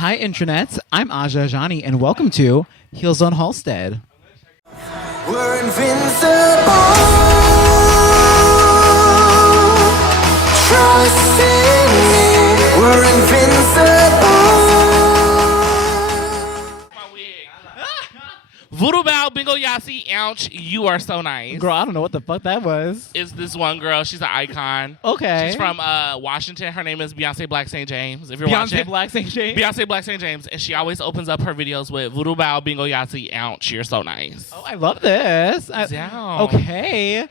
Hi, internets. I'm Ajani, and welcome to Heels on HALSTED. We're invincible. Trust in me. We're invincible. Voodoo Bow Bingo Yasi, ouch, you are so nice. Girl, I don't know what the fuck that was. Is this one girl, she's an icon. Okay. She's from Washington. Her name is Beyonce Black St. James. If you're Beyonce watching. Black St. James? Beyonce Black St. James. And she always opens up her videos with Voodoo Bow Bingo Yasi, ouch, you're so nice. Oh, I love this. Down. Okay.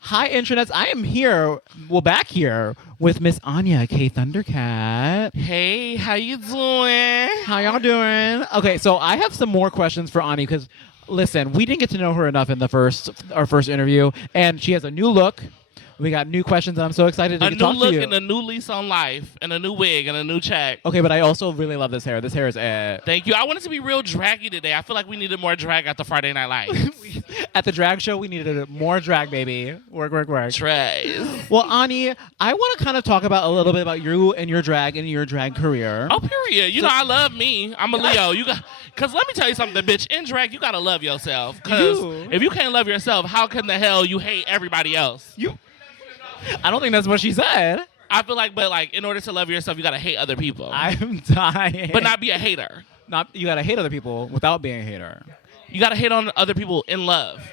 Hi, internets. I am here, back here with Miss Anya K, Thunderkat. Hey, how you doing? How y'all doing? Okay, so I have some more questions for Anya because, listen, we didn't get to know her enough in our first interview, and she has a new look. We got new questions, and I'm so excited to talk to you. A new look and a new lease on life and a new wig and a new check. Okay, but I also really love this hair. This hair is Thank you. I wanted to be real draggy today. I feel like we needed more drag after Friday Night Lights. At the drag show, we needed more drag, baby. Work, work, work. Trays. Well, Ani, I want to kind of talk about a little bit about you and your drag career. Oh, period. You know, I love me. I'm a Leo. Because let me tell you something, bitch. In drag, you got to love yourself. Because if you can't love yourself, how can the hell you hate everybody else? I don't think that's what she said. I feel like, in order to love yourself, you got to hate other people. I'm dying. But not be a hater. You got to hate other people without being a hater. You got to hate on other people in love.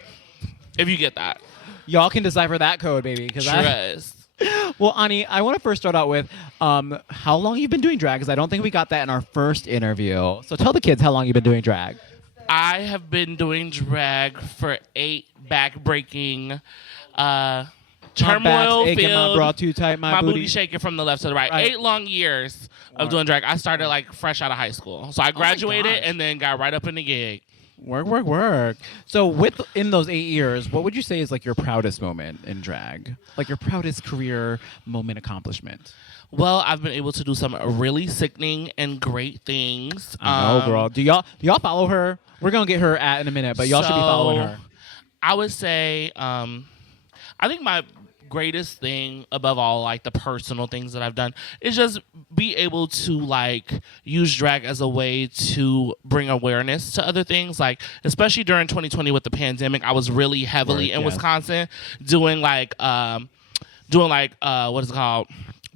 If you get that. Y'all can decipher that code, baby. Trust. Well, Ani, I want to first start out with how long you've been doing drag, because I don't think we got that in our first interview. So tell the kids how long you've been doing drag. I have been doing drag for 8 back-breaking, turmoil-filled, my bra too tight, my booty shaking from the left to the right. 8 long years of doing drag. I started fresh out of high school. So I graduated and then got right up in the gig. Work, work, work. So in those 8 years, what would you say is your proudest moment in drag? Your proudest career moment accomplishment? Well, I've been able to do some really sickening and great things. I know, girl. Do y'all follow her? We're going to get her in a minute, but y'all should be following her. I would say, I think my greatest thing above all, the personal things that I've done, is just be able to use drag as a way to bring awareness to other things. Especially during 2020 with the pandemic, I was really heavily in Wisconsin doing what is it called?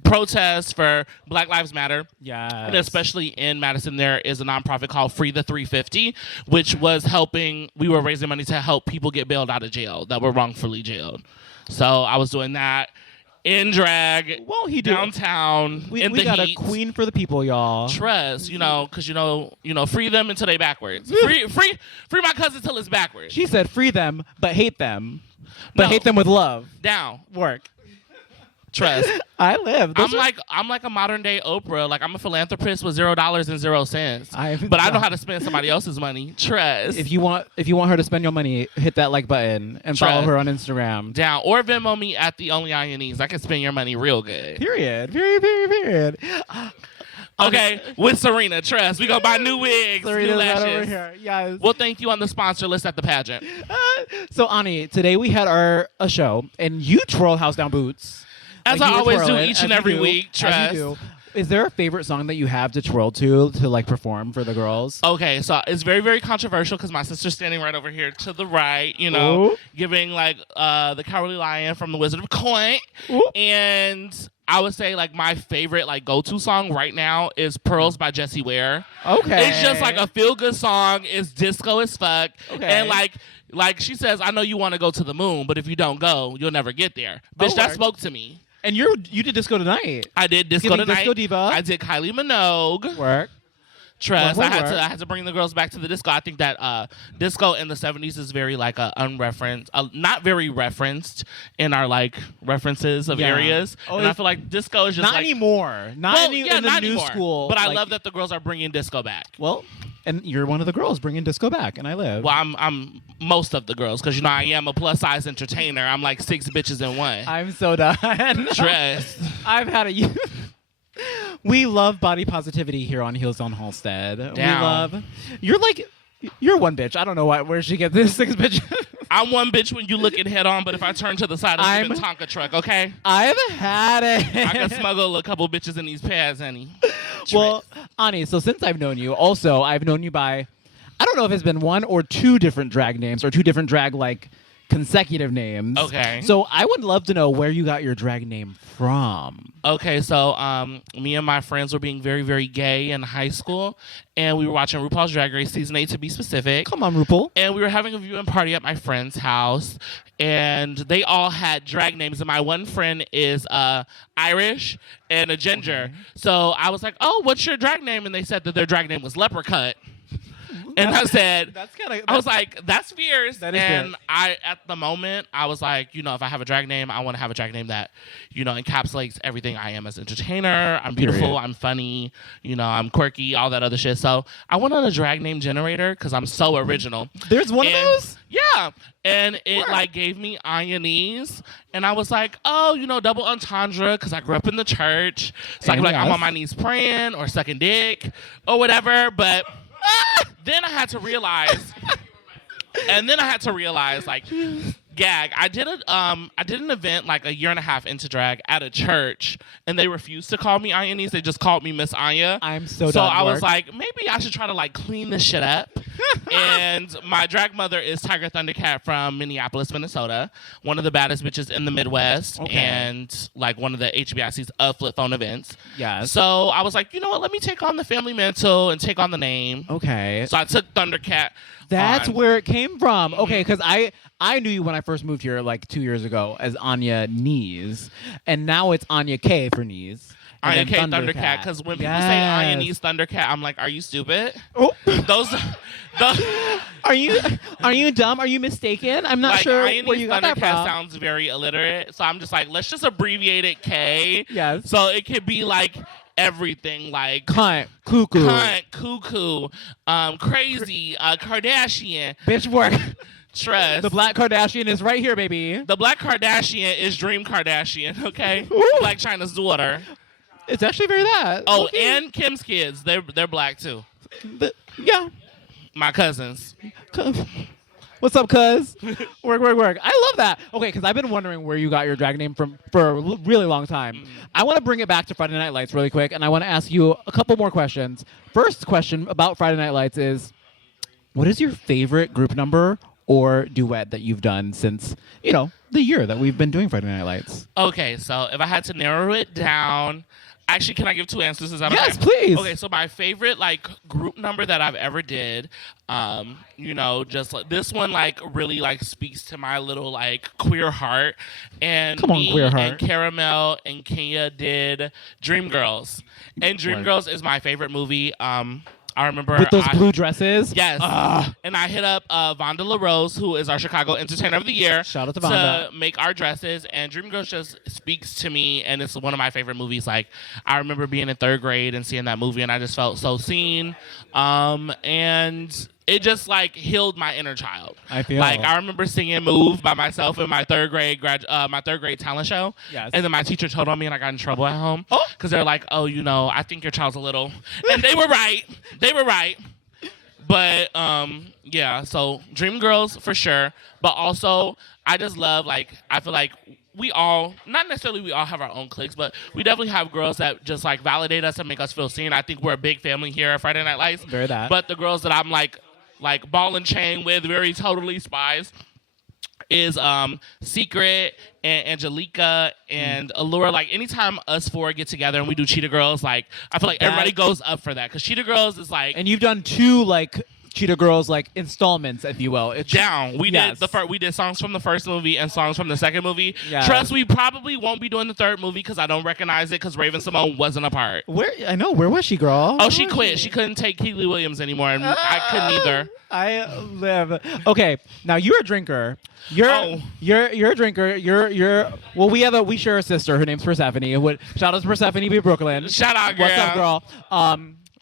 Protests for Black Lives Matter. Yes. And especially in Madison, there is a nonprofit called Free the 350, which was we were raising money to help people get bailed out of jail that were wrongfully jailed. So I was doing that in drag, downtown, in the we got heat. A queen for the people, y'all. Trust, because free them until they backwards. free my cousin till it's backwards. She said free them, but hate them. But hate them with love. Down. Work. Trust. I live. I'm like a modern day Oprah. I'm a philanthropist with $0 and 0 cents. But I know how to spend somebody else's money. Trust. If you want her to spend your money, hit that like button and follow her on Instagram. Down. Or Venmo me at the only Anya. I can spend your money real good. Period. Period. Okay, with Serena, trust. We gonna buy new wigs, Serena's new lashes. right over here. Yes. We'll thank you on the sponsor list at the pageant. So, Ani, today we had a show, and you twirl house down boots. As I always do each and every week, trust. Is there a favorite song that you have to twirl to perform for the girls? Okay, so it's very, very controversial because my sister's standing right over here to the right, giving the Cowardly Lion from The Wizard of Coin. Ooh. And I would say my favorite go-to song right now is Pearls by Jessie Ware. Okay. It's just a feel-good song. It's disco as fuck. Okay. And like she says, I know you want to go to the moon, but if you don't go, you'll never get there. Bitch, that spoke to me. And you did disco tonight. I did disco tonight. Disco diva. I did Kylie Minogue. Work. Trust. I had to bring the girls back to the disco. I think that disco in the 70s is very unreferenced, not very referenced in our references of areas. And I feel like disco is just not anymore. Not in the not new anymore. school. But I love that the girls are bringing disco back. Well, and you're one of the girls bringing disco back, and I live. Well, I'm most of the girls because I am a plus size entertainer. I'm 6 bitches in one. I'm so done. Trust. I've had a. We love body positivity here on Heels on HALSTED. Down. You're one bitch. I don't know where she get this 6 bitches. I'm one bitch when you looking head on, but if I turn to the side, I'm giving Tonka truck, okay? I've had it. I can smuggle a couple bitches in these pads, honey. Well, Ani, so since I've known you, also I've known you by, I don't know if it's been one or two different drag names or two different drag like consecutive names. Okay. So I would love to know where you got your drag name from. Okay, so me and my friends were being very, very gay in high school, and we were watching RuPaul's Drag Race season 8 to be specific. Come on, RuPaul. And we were having a viewing party at my friend's house, and they all had drag names. And my one friend is Irish and a ginger. Okay. So I was like, "Oh, what's your drag name?" And they said that their drag name was Leprechaun. And I said, I was like, that's fierce. That is and fierce. at the moment, I was like, if I have a drag name, I want to have a drag name that, encapsulates everything I am as an entertainer. I'm beautiful. Period. I'm funny. I'm quirky, all that other shit. So I wanted a drag name generator because I'm so original. There's one of those? Yeah. And it gave me Anya knees. And I was like, oh, double entendre because I grew up in the church. So I could be like, I'm on my knees praying or sucking dick or whatever. But then I had to realize, like, gag. I did an event like a year and a half into drag at a church, and they refused to call me Anya Niece. They just called me Miss Anya. I'm so So done I was work. like, maybe I should try to like clean this shit up. And my drag mother is Tiger Thunderkat from Minneapolis, Minnesota, one of the baddest bitches in the Midwest, Okay. and like one of the HBICs of flip phone events. Yes. So I was like, you know what? Let me take on the family mantle and take on the name. Okay. So I took Thunderkat. That's on. where it came from. Okay, because I knew you when I first moved here like 2 years ago as Anya Knees, and now it's Anya K for knees. and Anya K then Thunderkat. Because when people say Anya Knees Thunderkat, I'm like, are you stupid? Oh. Those Are you dumb? Are you mistaken? I'm not like, sure Anya where Knees you got that Thunderkat from. sounds very illiterate. So I'm just like, let's just abbreviate it K. Yes. So it could be like everything, like Cunt, cuckoo, cunt, cuckoo, crazy, Kardashian. bitch work. Trust. The Black Kardashian is right here, baby. The Black Kardashian is Dream Kardashian, okay? Ooh. Black China's daughter. It's actually very that. Oh, Okay. and Kim's kids. They're black too. Yeah. My cousins. What's up, cuz? Work. I love that. Okay, because I've been wondering where you got your drag name from for a really long time. I want to bring it back to Friday Night Lights really quick, and I want to ask you a couple more questions. First question about Friday Night Lights is, what is your favorite group number or duet that you've done since, the year that we've been doing Friday Night Lights? Okay, so if I had to narrow it down, actually, can I give two answers? Is that Yes, okay? please. Okay, so my favorite group number that I've ever did, just like this one really speaks to my little queer heart. And Come on, me queer heart. and Caramel and Kenya did Dreamgirls, and Dreamgirls is my favorite movie. I remember With those blue dresses? Yes. And I hit up Vonda LaRose, who is our Chicago Entertainer of the Year. Shout out to Vonda. To make our dresses. And Dreamgirls just speaks to me, and it's one of my favorite movies. I remember being in third grade and seeing that movie, and I just felt so seen. And it just healed my inner child. I feel I remember singing "Move" by myself in my third grade talent show. Yes. And then my teacher told on me, and I got in trouble at home. Oh. Because they're like, "Oh, I think your child's a little," and they were right. They were right. But yeah. So Dreamgirls for sure. But also, I just love I feel like we all, not necessarily we all have our own cliques, but we definitely have girls that just validate us and make us feel seen. I think we're a big family here at Friday Night Lights. Very that. But the girls that I'm like ball and chain with, very totally spies, is Secret and Angelica and Allura. Anytime us four get together and we do Cheetah Girls, I feel like everybody goes up for that, because Cheetah Girls is And you've done two Cheetah Girls installments, if you will. It's down. We yes. did we did songs from the first movie and songs from the second movie. Yes. Trust, we probably won't be doing the third movie because I don't recognize it, because Raven Simone wasn't a part. Where was she, girl? Oh, she quit. She couldn't take Keely Williams anymore, and I couldn't either. I live. Okay, now you're a drinker. You're a drinker. Well, we share a sister. Her name's Persephone. Shout out to Persephone, be Brooklyn. Shout out, girl. What's up, girl?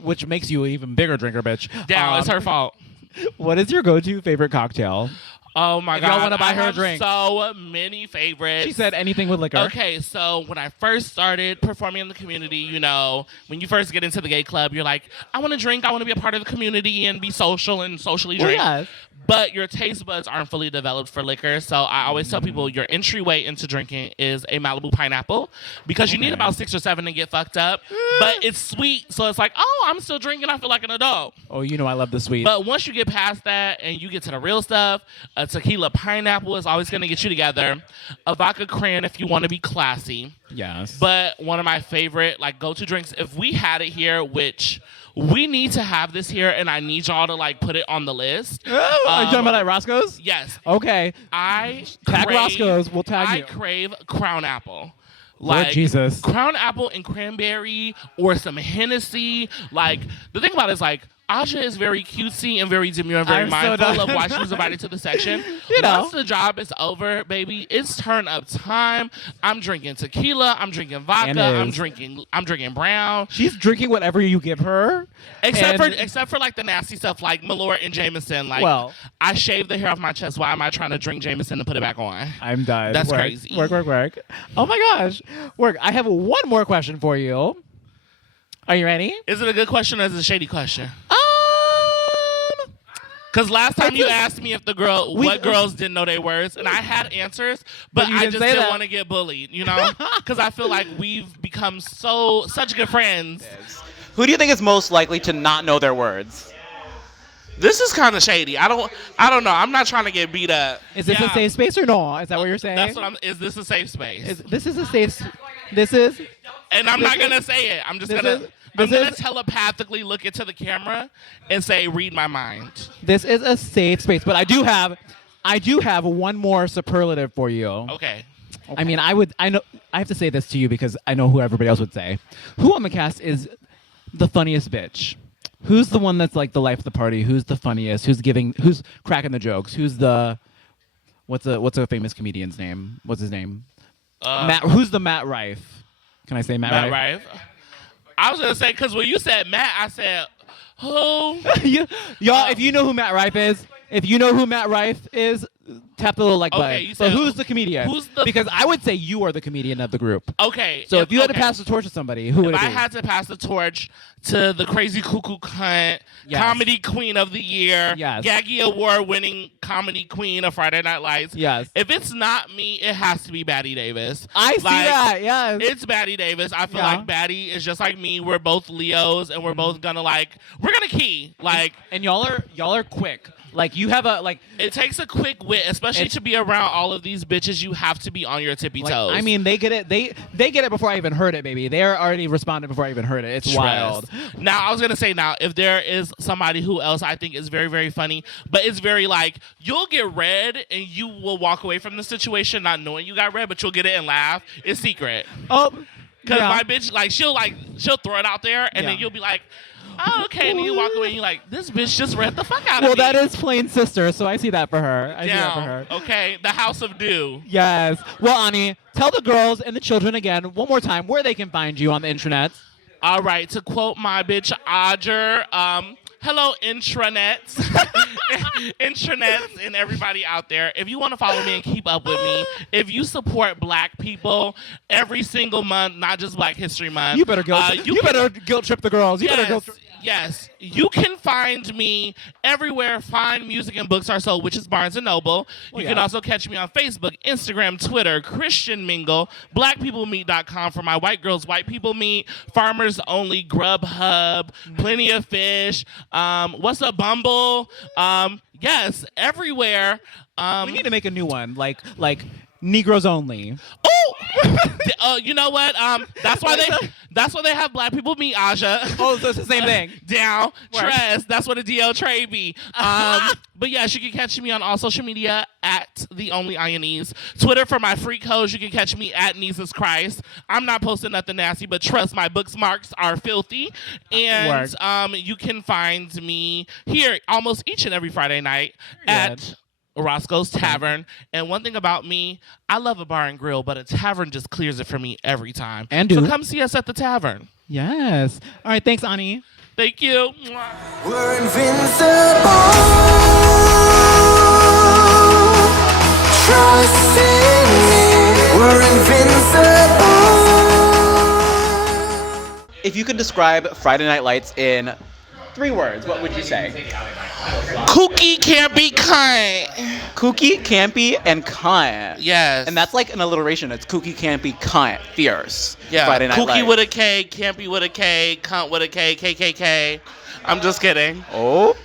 Which makes you an even bigger drinker, bitch. Down. It's her fault. What is your go-to favorite cocktail? Oh my If God. y'all wanna buy I her a have drink. so many favorites. She said anything with liquor. Okay, so when I first started performing in the community, you know, when you first get into the gay club, you're like, I want to drink, I want to be a part of the community and be social and socially Well, drink. yes. But your taste buds aren't fully developed for liquor. So I always tell people your entryway into drinking is a Malibu pineapple because you need about 6 or 7 to get fucked up. But it's sweet. So it's like, oh, I'm still drinking. I feel like an adult. Oh, you know I love the sweet. But once you get past that and you get to the real stuff, a tequila pineapple is always going to get you together. A vodka cran if you want to be classy. yes. But one of my favorite like go-to drinks, if we had it here, which we need to have this here, and I need y'all to like put it on the list. Oh, are you talking about at Roscoe's? Yes. Okay. I Tag crave, Roscoe's. We'll tag I you. crave Crown Apple. Lord Jesus. Crown Apple and cranberry or some Hennessy. Like, the thing about it is, like, Aja is very cutesy and very demure and very I'm so mindful done. of why she was invited to the section. You know. Once the job is over, baby, it's turn up time. I'm drinking tequila. I'm drinking vodka. And I'm is. drinking brown. She's drinking whatever you give her. Except for like the nasty stuff like Malort and Jameson. Like, Well. I shaved the hair off my chest. Why am I trying to drink Jameson and put it back on? I'm done. That's Work, crazy. Work. Oh my gosh. Work. I have one more question for you. Are you ready? Is it a good question or is it a shady question? Because last time you asked me if what girls didn't know their words, and I had answers, but you I didn't just say didn't that. want to get bullied, you know? Because I feel like we've become such good friends. Who do you think is most likely to not know their words? This is kind of shady. I don't know. I'm not trying to get beat up. Is this Yeah, a safe space or no? Is that what you're saying? That's what is this a safe space? This is a safe. This is. And I'm not gonna say it. I'm just this gonna. is- I'm this gonna is- telepathically look into the camera and say, "Read my mind." This is a safe space, but I do have one more superlative for you. Okay. I mean, I have to say this to you because I know who everybody else would say. Who on the cast is the funniest bitch? Who's the one that's like the life of the party? Who's the funniest? Who's cracking the jokes? Who's the what's a famous comedian's name? What's his name? Who's the Matt Rife? Can I say Matt Rife? Rife. I was gonna say because when you said Matt, I said who? Y'all, if you know who Matt Rife is, tap the little like Okay, button. you But said- who's the comedian? who's the- Because I would say you are the comedian of the group. Okay. So if you had to okay. pass the torch to somebody, who would If it I be? had to pass the torch to the crazy cuckoo cunt, Yes. comedy queen of the year, Yes. Gaggy Award-winning comedy queen of Friday Night Lights. Yes. If it's not me, it has to be Batty Davis. I see that. Yes. It's Batty Davis. I feel Yeah. like Batty is just like me. We're both Leos, and we're both gonna we're gonna key. Like, And y'all are quick. Like you have a like. it takes a quick wit, especially It's- to be around all of these bitches. You have to be on your tippy Like, toes. I mean, they get it. They get it before I even heard it, baby. They're already responded before I even heard it. It's wild. Now, I was gonna say, if there is somebody who else I think is very, very funny, but it's very like you'll get read and you will walk away from the situation not knowing you got read, but you'll get it and laugh. It's secret. Oh, Because yeah. my bitch, she'll throw it out there, and Yeah. then you'll be like, oh, okay, and then you walk away and you're like, this bitch just read the fuck out of Well, me. that is plain sister, so I see that for her. I see that for her. Okay, the House of Dew. Yes. Well, Ani, tell the girls and the children again one more time where they can find you on the intranet. All right, to quote my bitch Ajer, hello intranets, intranets and everybody out there. If you want to follow me and keep up with me, if you support Black people every single month, not just Black History Month, You better guilt trip the girls. You better guilt trip. Yes, you can find me everywhere fine music and books are sold, which is Barnes & Noble. You can yeah. also catch me on Facebook, Instagram, Twitter, Christian Mingle, blackpeoplemeet.com for my white girls, white people meet, farmers only, Grubhub, Plenty of Fish, what's up, Bumble? Yes, everywhere. We need to make a new one, like Negroes only. You know what? That's why they have Black people meet Aja. Oh, so it's the same thing. Down, Work. Trez. That's what a DL Trey be. But yes, you can catch me on all social media at the Only Ionese. Twitter for my freak hoes. You can catch me at Jesus Christ. I'm not posting nothing nasty, but trust my books marks are filthy. And you can find me here almost each and every Friday night at Roscoe's Tavern. And one thing about me, I love a bar and grill, but a tavern just clears it for me every time. So come see us at the tavern. Yes. All right. Thanks, Ani. Thank you. We're invincible. me. We're invincible. If you could describe Friday Night Lights in 3 words, what would you say? Kooky can't be kind. Kooky, campy, and cunt. Yes. And that's like an alliteration. It's kooky, campy, cunt, fierce. Yeah. Friday Night Kooky Lights. with a K, campy with a K, cunt with a K, KKK. I'm just kidding. Oh.